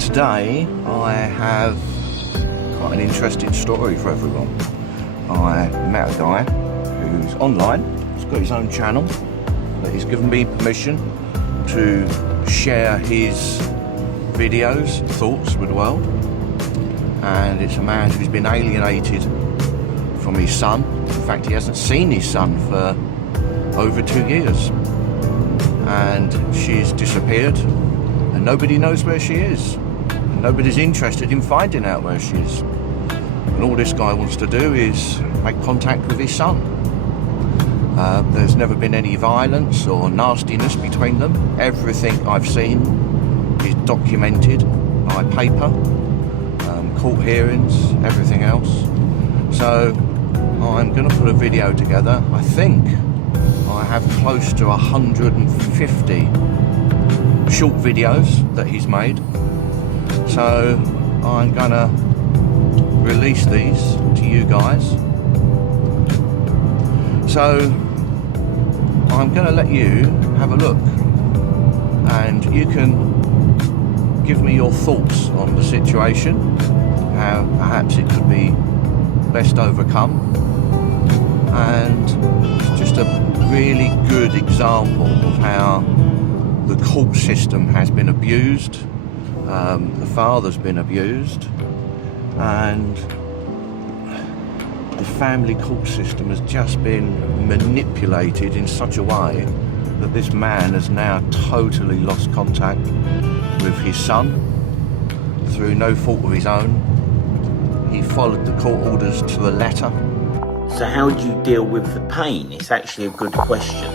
Today I have quite an interesting story for everyone. I met a guy who's online, he's got his own channel, that he's given me permission to share his videos, thoughts with the world. And it's a man who's been alienated from his son. In fact, he hasn't seen his son for over 2 years. And she's disappeared, and nobody knows where she is. And nobody's interested in finding out where she is. And all this guy wants to do is make contact with his son. There's never been any violence or nastiness between them. Everything I've seen is documented by paper, court hearings, everything else. So I'm going to put a video together. I think I have close to 150 short videos that he's made. So I'm going to release these to you guys. So I'm going to let you have a look, and you can give me your thoughts on the situation, how perhaps it could be best overcome. And it's just a really good example of how the court system has been abused, the father's been abused, and the family court system has just been manipulated in such a way that this man has now totally lost contact with his son through no fault of his own. He followed the court orders to the letter. So how do you deal with the pain? It's actually a good question.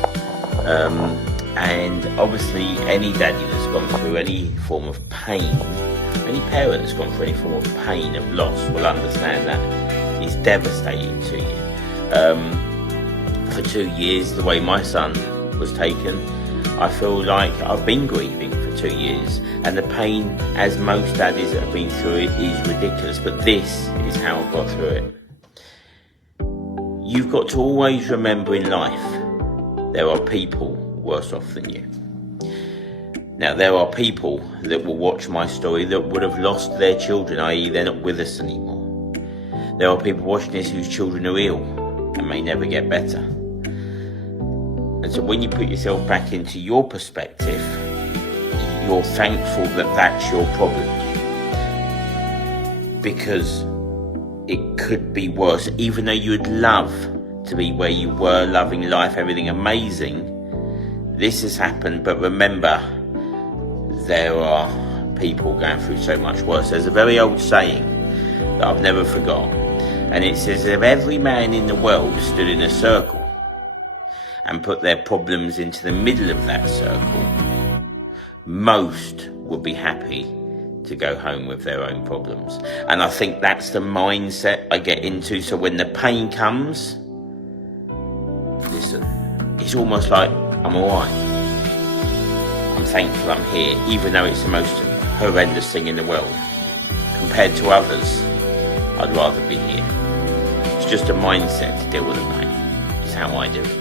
And obviously any daddy that's gone through any form of pain, any parent that's gone through any form of pain of loss will understand that it's devastating to you. For 2 years, the way my son was taken, I feel like I've been grieving for 2 years, and the pain, as most daddies that have been through it, is ridiculous, but this is how I got through it. You've got to always remember in life, there are people worse off than you. Now, there are people that will watch my story that would have lost their children, i.e. they're not with us anymore. There are people watching this whose children are ill and may never get better. And so when you put yourself back into your perspective, you're thankful that that's your problem. Because it could be worse. Even though you would love to be where you were, loving life, everything amazing, this has happened. But remember, there are people going through so much worse. There's a very old saying that I've never forgot, and it says, if every man in the world stood in a circle and put their problems into the middle of that circle, most would be happy to go home with their own problems. And I think that's the mindset I get into. So when the pain comes, listen, it's almost like I'm alright. I'm thankful I'm here, even though it's the most horrendous thing in the world. Compared to others, I'd rather be here. It's just a mindset to deal with the pain. It's how I do it.